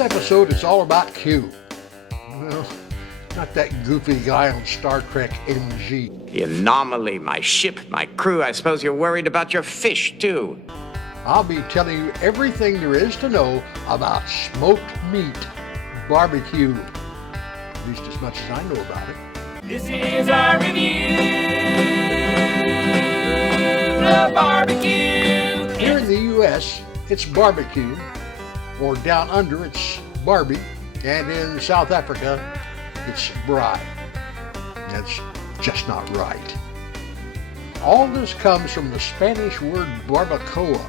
This episode is all about Q. Well, not that goofy guy on Star Trek MG. The anomaly, my ship, my crew. I suppose you're worried about your fish, too. I'll be telling you everything there is to know about smoked meat barbecue. At least as much as I know about it. This is our review of barbecue. Here in the U.S., it's barbecue, or down under, it's Barbie, and in South Africa, it's braai. That's just not right. All this comes from the Spanish word barbacoa.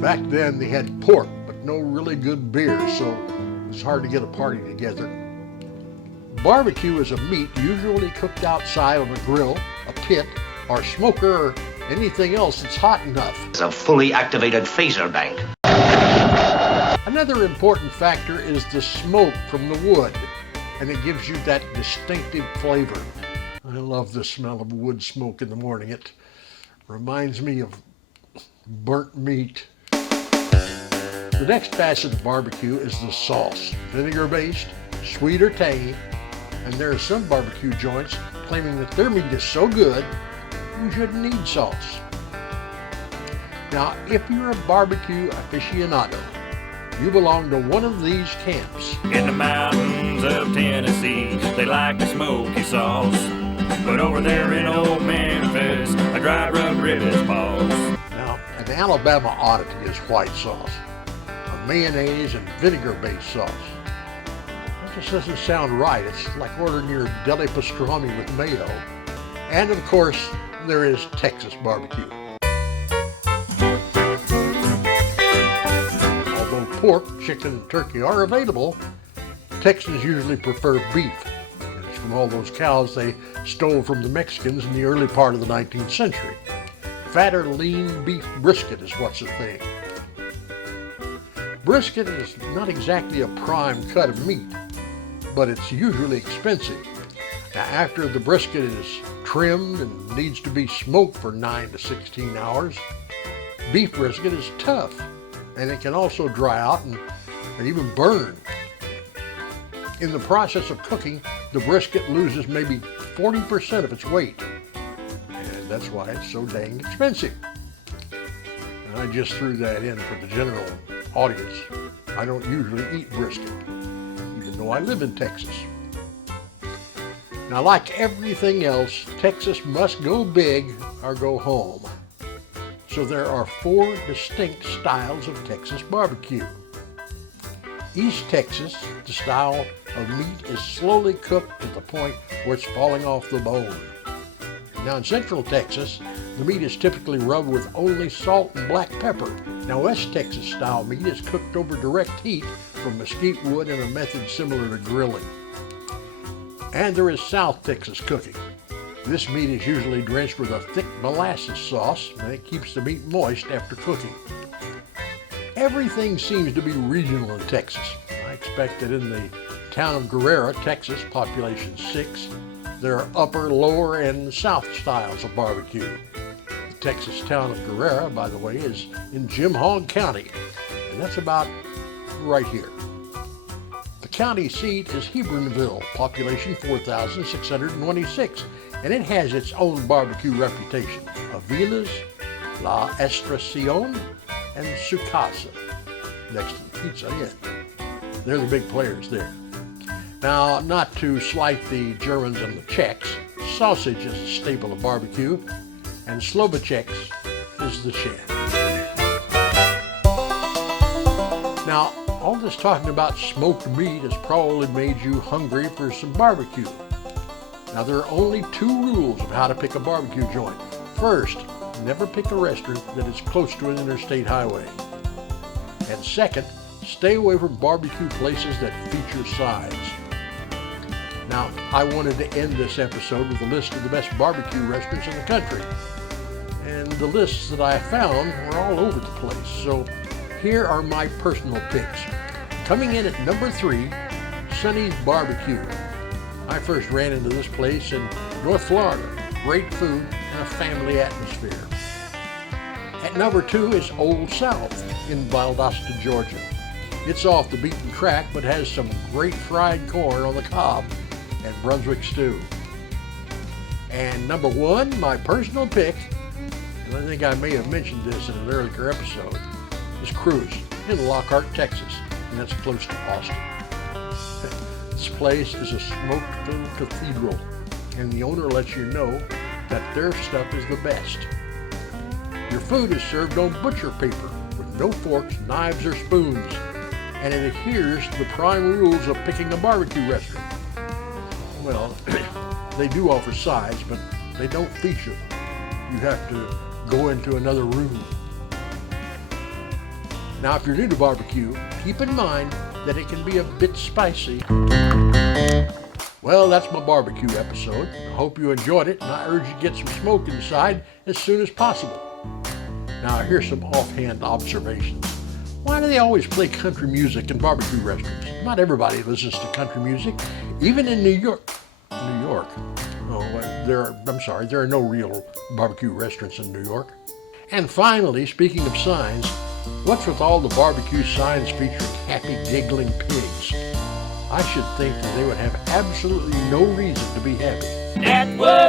Back then, they had pork, but no really good beer, so it was hard to get a party together. Barbecue is a meat usually cooked outside on a grill, a pit, or smoker, or anything else that's hot enough. It's a fully activated phaser bank. Another important factor is the smoke from the wood, and it gives you that distinctive flavor. I love the smell of wood smoke in the morning. It reminds me of burnt meat. The next facet of barbecue is the sauce. Vinegar-based, sweet or tangy, and there are some barbecue joints claiming that their meat is so good, you shouldn't need sauce. Now, if you're a barbecue aficionado, you belong to one of these camps. In the mountains of Tennessee, they like the smoky sauce. But over there in old Memphis, a dry rub ribs balls. Now, an Alabama oddity is white sauce, a mayonnaise and vinegar-based sauce. That just doesn't sound right. It's like ordering your deli pastrami with mayo. And of course, there is Texas barbecue. Although pork, chicken, and turkey are available, Texans usually prefer beef. It's from all those cows they stole from the Mexicans in the early part of the 19th century. Fatter, lean beef brisket is what's the thing. Brisket is not exactly a prime cut of meat, but it's usually expensive. Now, after the brisket is trimmed and needs to be smoked for 9 to 16 hours, beef brisket is tough, and it can also dry out and even burn. In the process of cooking, the brisket loses maybe 40% of its weight, and that's why it's so dang expensive. And I just threw that in for the general audience. I don't usually eat brisket, even though I live in Texas. Now, like everything else, Texas must go big or go home. So there are 4 distinct styles of Texas barbecue. East Texas, the style of meat is slowly cooked to the point where it's falling off the bone. Now in Central Texas, the meat is typically rubbed with only salt and black pepper. Now West Texas style meat is cooked over direct heat from mesquite wood in a method similar to grilling. And there is South Texas cooking. This meat is usually drenched with a thick molasses sauce, and it keeps the meat moist after cooking. Everything seems to be regional in Texas. I expect that in the town of Guerrero, Texas, population 6, there are upper, lower, and south styles of barbecue. The Texas town of Guerrero, by the way, is in Jim Hogg County, and that's about right here. The county seat is Hebronville, population 4,626, and it has its own barbecue reputation. Avila's, La Estacion, and Sucasa, next to the Pizza Inn. They're the big players there. Now, not to slight the Germans and the Czechs, sausage is a staple of barbecue, and Slobodcheks is the sham. Now, all this talking about smoked meat has probably made you hungry for some barbecue. Now, there are only 2 rules of how to pick a barbecue joint. First, never pick a restaurant that is close to an interstate highway. And second, stay away from barbecue places that feature signs. Now, I wanted to end this episode with a list of the best barbecue restaurants in the country. And the lists that I found were all over the place. So here are my personal picks. Coming in at number 3, Sonny's Barbecue. I first ran into this place in North Florida. Great food and a family atmosphere. At number 2 is Old South in Valdosta, Georgia. It's off the beaten track, but has some great fried corn on the cob and Brunswick stew. And number one, my personal pick, and I think I may have mentioned this in an earlier episode, is Cruise in Lockhart, Texas, and that's close to Austin. This place is a smoke-filled cathedral, and the owner lets you know that their stuff is the best. Your food is served on butcher paper with no forks, knives, or spoons, and it adheres to the prime rules of picking a barbecue restaurant. Well, they do offer sides, but they don't feature. You have to go into another room. Now, if you're new to barbecue, keep in mind that it can be a bit spicy. Well, that's my barbecue episode. I hope you enjoyed it, and I urge you to get some smoke inside as soon as possible. Now, here's some offhand observations. Why do they always play country music in barbecue restaurants? Not everybody listens to country music, even in New York. There are no real barbecue restaurants in New York. And finally, speaking of signs, what's with all the barbecue signs featuring happy giggling pigs? I should think that they would have absolutely no reason to be happy. That was